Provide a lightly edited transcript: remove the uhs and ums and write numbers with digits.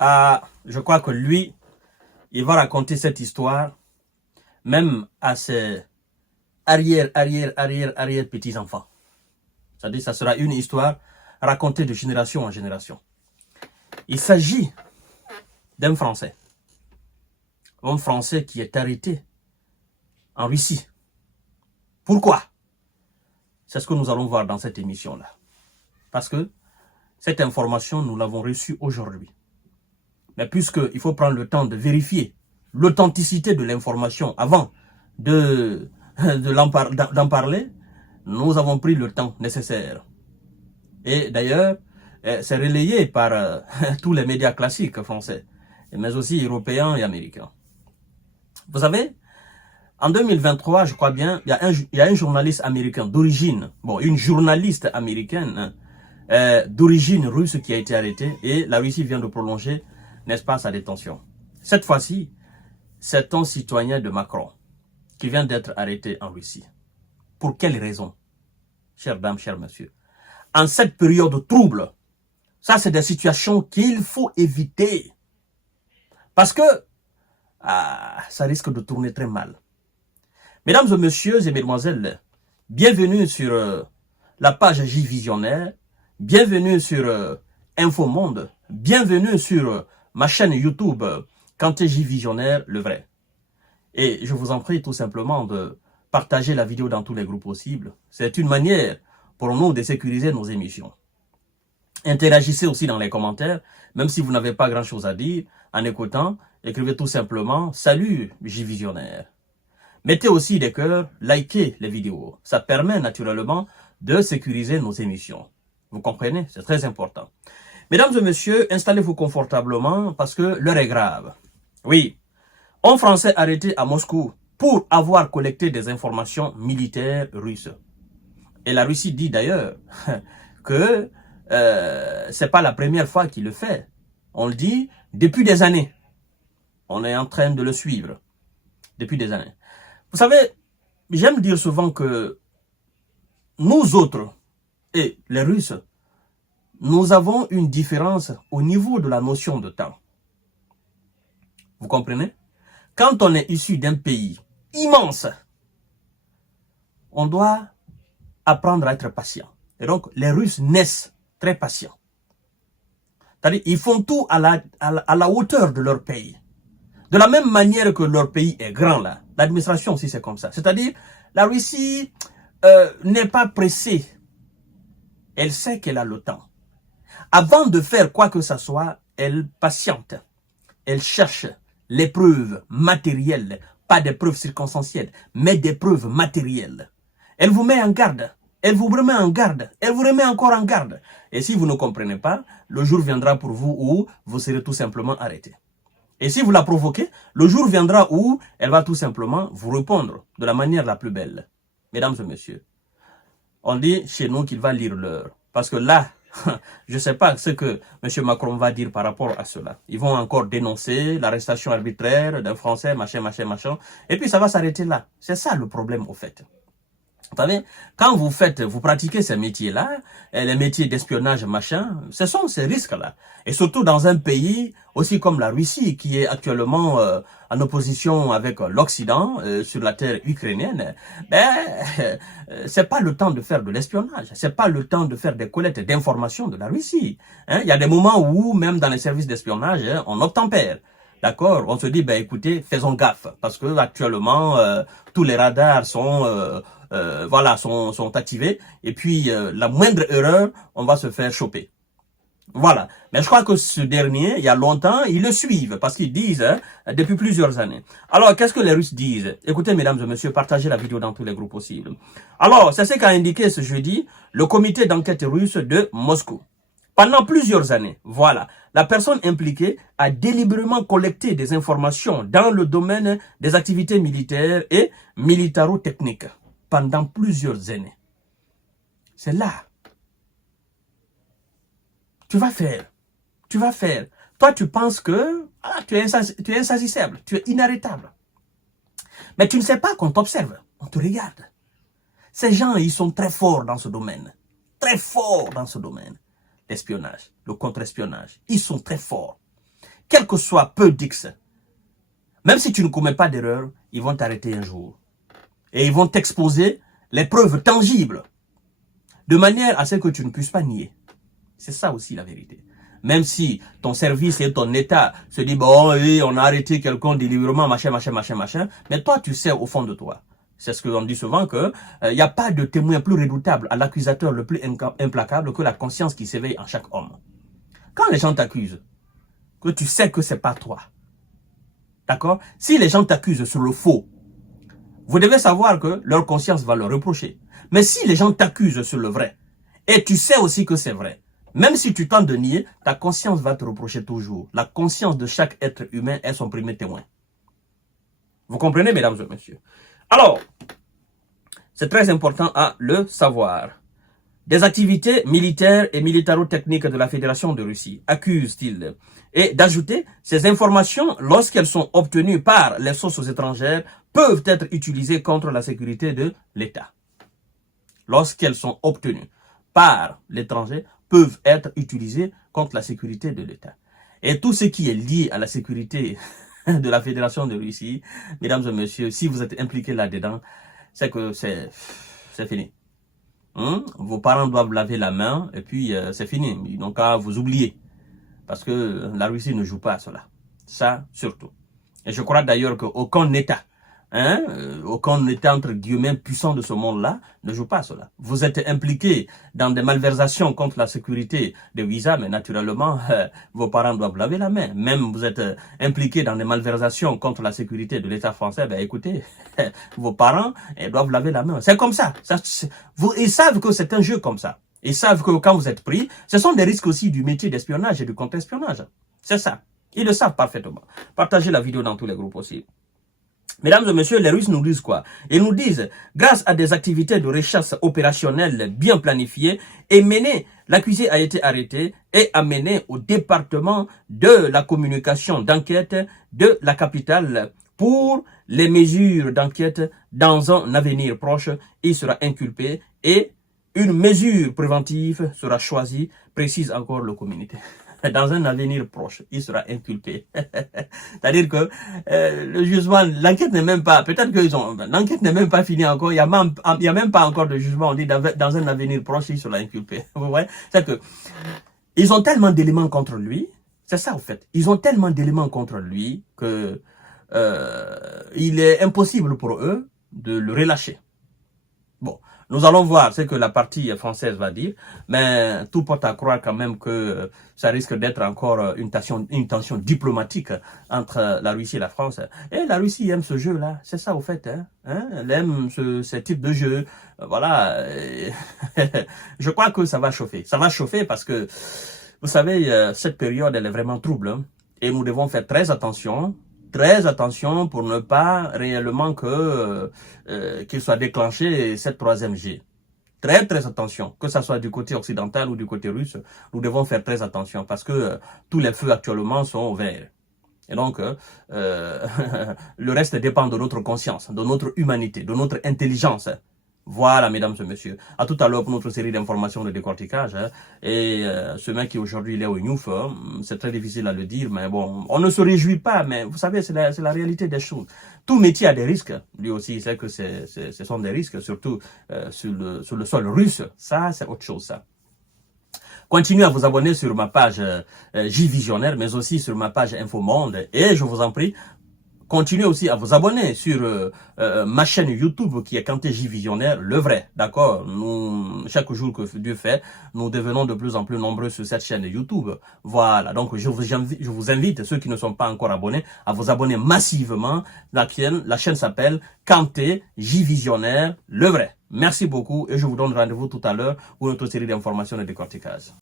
je crois que lui, il va raconter cette histoire même à ses arrière petits-enfants. C'est-à-dire que ça sera une histoire racontée de génération en génération. Il s'agit d'un Français. Un Français qui est arrêté en Russie. Pourquoi? C'est ce que nous allons voir dans cette émission-là. Parce que cette information, nous l'avons reçue aujourd'hui. Mais puisqu'il faut prendre le temps de vérifier l'authenticité de l'information avant d'en parler, nous avons pris le temps nécessaire. Et d'ailleurs, c'est relayé par tous les médias classiques français, mais aussi européens et américains. Vous savez, en 2023, je crois bien, il y a un journaliste américain d'origine, une journaliste américaine d'origine russe qui a été arrêtée et la Russie vient de prolonger, n'est-ce pas, sa détention. Cette fois-ci, c'est un citoyen de Macron qui vient d'être arrêté en Russie. Pour quelle raison, chères dames, chers messieurs? En cette période trouble, ça c'est des situations qu'il faut éviter. Parce que ça risque de tourner très mal. Mesdames et messieurs et mesdemoiselles, bienvenue sur la page J Visionnaire, bienvenue sur Infomonde, bienvenue sur ma chaîne YouTube Kanté J Visionnaire, le vrai. Et je vous en prie tout simplement de partager la vidéo dans tous les groupes possibles. C'est une manière pour nous de sécuriser nos émissions. Interagissez aussi dans les commentaires, même si vous n'avez pas grand-chose à dire, en écoutant, écrivez tout simplement « Salut J Visionnaire ». Mettez aussi des cœurs, likez les vidéos. Ça permet naturellement de sécuriser nos émissions. Vous comprenez? C'est très important. Mesdames et messieurs, installez-vous confortablement parce que l'heure est grave. Oui, un Français arrêté à Moscou pour avoir collecté des informations militaires russes. Et la Russie dit d'ailleurs que c'est pas la première fois qu'il le fait. On le dit depuis des années. On est en train de le suivre depuis des années. Vous savez, j'aime dire souvent que nous autres et les Russes, nous avons une différence au niveau de la notion de temps. Vous comprenez? Quand on est issu d'un pays immense, on doit apprendre à être patient. Et donc, les Russes naissent très patients. C'est-à-dire, ils font tout à la hauteur de leur pays. De la même manière que leur pays est grand là, l'administration aussi c'est comme ça. C'est-à-dire, la Russie n'est pas pressée. Elle sait qu'elle a le temps. Avant de faire quoi que ce soit, elle patiente. Elle cherche les preuves matérielles, pas des preuves circonstancielles, mais des preuves matérielles. Elle vous met en garde. Elle vous remet en garde. Elle vous remet encore en garde. Et si vous ne comprenez pas, le jour viendra pour vous où vous serez tout simplement arrêté. Et si vous la provoquez, le jour viendra où elle va tout simplement vous répondre de la manière la plus belle. Mesdames et messieurs, on dit chez nous qu'il va lire l'heure. Parce que là, je ne sais pas ce que M. Macron va dire par rapport à cela. Ils vont encore dénoncer l'arrestation arbitraire d'un Français, machin. Et puis ça va s'arrêter là. C'est ça le problème au fait. Vous savez, quand vous pratiquez ces métiers-là, les métiers d'espionnage, machin, ce sont ces risques-là. Et surtout dans un pays aussi comme la Russie, qui est actuellement en opposition avec l'Occident sur la terre ukrainienne, c'est pas le temps de faire de l'espionnage. C'est pas le temps de faire des collectes d'informations de la Russie. Il y a des moments où, même dans les services d'espionnage, on obtempère. D'accord? On se dit, écoutez, faisons gaffe. Parce que actuellement, tous les radars sont sont activés. Et puis, la moindre erreur, on va se faire choper. Voilà. Mais je crois que ce dernier, il y a longtemps, ils le suivent parce qu'ils disent depuis plusieurs années. Alors, qu'est-ce que les Russes disent? Écoutez, mesdames et messieurs, partagez la vidéo dans tous les groupes possibles. Alors, c'est ce qu'a indiqué ce jeudi le comité d'enquête russe de Moscou. Pendant plusieurs années, voilà, la personne impliquée a délibérément collecté des informations dans le domaine des activités militaires et militaro-techniques pendant plusieurs années. C'est là. Tu vas faire. Toi, tu penses que tu es insaisissable, tu es inarrêtable. Mais tu ne sais pas qu'on t'observe, on te regarde. Ces gens, ils sont très forts dans ce domaine. Très forts dans ce domaine. L'espionnage, le contre-espionnage. Ils sont très forts. quel que soit peu d'X, même si tu ne commets pas d'erreur, ils vont t'arrêter un jour. Et ils vont t'exposer les preuves tangibles, de manière à ce que tu ne puisses pas nier. C'est ça aussi la vérité. Même si ton service et ton état se disent, bon, oui, on a arrêté quelqu'un délibérément, machin, mais toi, tu sais au fond de toi. C'est ce que l'on dit souvent, que il n'y a pas de témoin plus redoutable à l'accusateur le plus implacable que la conscience qui s'éveille en chaque homme. Quand les gens t'accusent, que tu sais que c'est pas toi, d'accord? Si les gens t'accusent sur le faux, vous devez savoir que leur conscience va le reprocher. Mais si les gens t'accusent sur le vrai, et tu sais aussi que c'est vrai, même si tu tentes de nier, ta conscience va te reprocher toujours. La conscience de chaque être humain est son premier témoin. Vous comprenez, mesdames et messieurs? Alors, c'est très important à le savoir. Des activités militaires et militaro-techniques de la Fédération de Russie, accuse-t-il, et d'ajouter, ces informations, lorsqu'elles sont obtenues par les sources étrangères, peuvent être utilisées contre la sécurité de l'État. Lorsqu'elles sont obtenues par l'étranger, peuvent être utilisées contre la sécurité de l'État. Et tout ce qui est lié à la sécurité de la Fédération de Russie, mesdames et messieurs, si vous êtes impliqués là-dedans, c'est que c'est fini. Vos parents doivent laver la main et puis c'est fini. Ils n'ont qu'à vous oublier. Parce que la Russie ne joue pas à cela. Ça, surtout. Et je crois d'ailleurs qu'aucun État, aucun État entre guillemets puissant de ce monde-là ne joue pas à cela. Vous êtes impliqué dans des malversations contre la sécurité des visas, mais naturellement, vos parents doivent laver la main. Même vous êtes impliqué dans des malversations contre la sécurité de l'État français, ben écoutez, vos parents doivent laver la main. C'est comme ça. Ils savent que c'est un jeu comme ça. Ils savent que quand vous êtes pris, ce sont des risques aussi du métier d'espionnage et du contre-espionnage. C'est ça. Ils le savent parfaitement. Partagez la vidéo dans tous les groupes aussi. Mesdames et messieurs, les Russes nous disent quoi? Ils nous disent, grâce à des activités de recherche opérationnelles bien planifiées et menées, l'accusé a été arrêté et amené au département de la communication d'enquête de la capitale pour les mesures d'enquête. Dans un avenir proche, il sera inculpé et une mesure préventive sera choisie, précise encore le communiqué. Dans un avenir proche, il sera inculpé. C'est-à-dire que le jugement, l'enquête n'est même pas, peut-être que l'enquête n'est même pas finie encore, il y a même pas encore de jugement, on dit dans un avenir proche, il sera inculpé. Vous voyez? C'est que ils ont tellement d'éléments contre lui, c'est ça en fait, ils ont tellement d'éléments contre lui que il est impossible pour eux de le relâcher. Bon, nous allons voir ce que la partie française va dire, mais tout porte à croire quand même que ça risque d'être encore une tension diplomatique entre la Russie et la France. Et la Russie aime ce jeu-là, c'est ça au fait. Elle aime ce type de jeu. Voilà, je crois que ça va chauffer. Ça va chauffer parce que, vous savez, cette période, elle est vraiment trouble. Et nous devons faire très attention pour ne pas réellement qu'il soit déclenché cette 3e G. Très attention, que ça soit du côté occidental ou du côté russe, nous devons faire très attention parce que tous les feux actuellement sont verts. Et donc, le reste dépend de notre conscience, de notre humanité, de notre intelligence. Voilà, mesdames et messieurs. À tout à l'heure pour notre série d'informations de décortiquage. Et ce mec qui aujourd'hui il est au Newf, c'est très difficile à le dire, mais bon, on ne se réjouit pas, mais vous savez, c'est la réalité des choses. Tout métier a des risques. Lui aussi, il sait que ce sont des risques, surtout sur le sol russe. Ça, c'est autre chose, ça. Continuez à vous abonner sur ma page J-Visionnaire, mais aussi sur ma page Infomonde. Et je vous en prie, continuez aussi à vous abonner sur ma chaîne YouTube qui est Kanté J-Visionnaire, le vrai, d'accord? Nous, chaque jour que Dieu fait, nous devenons de plus en plus nombreux sur cette chaîne YouTube. Voilà, donc je vous invite, ceux qui ne sont pas encore abonnés, à vous abonner massivement. La chaîne s'appelle Kanté J-Visionnaire, le vrai. Merci beaucoup et je vous donne rendez-vous tout à l'heure pour notre série d'informations et de décortiquage.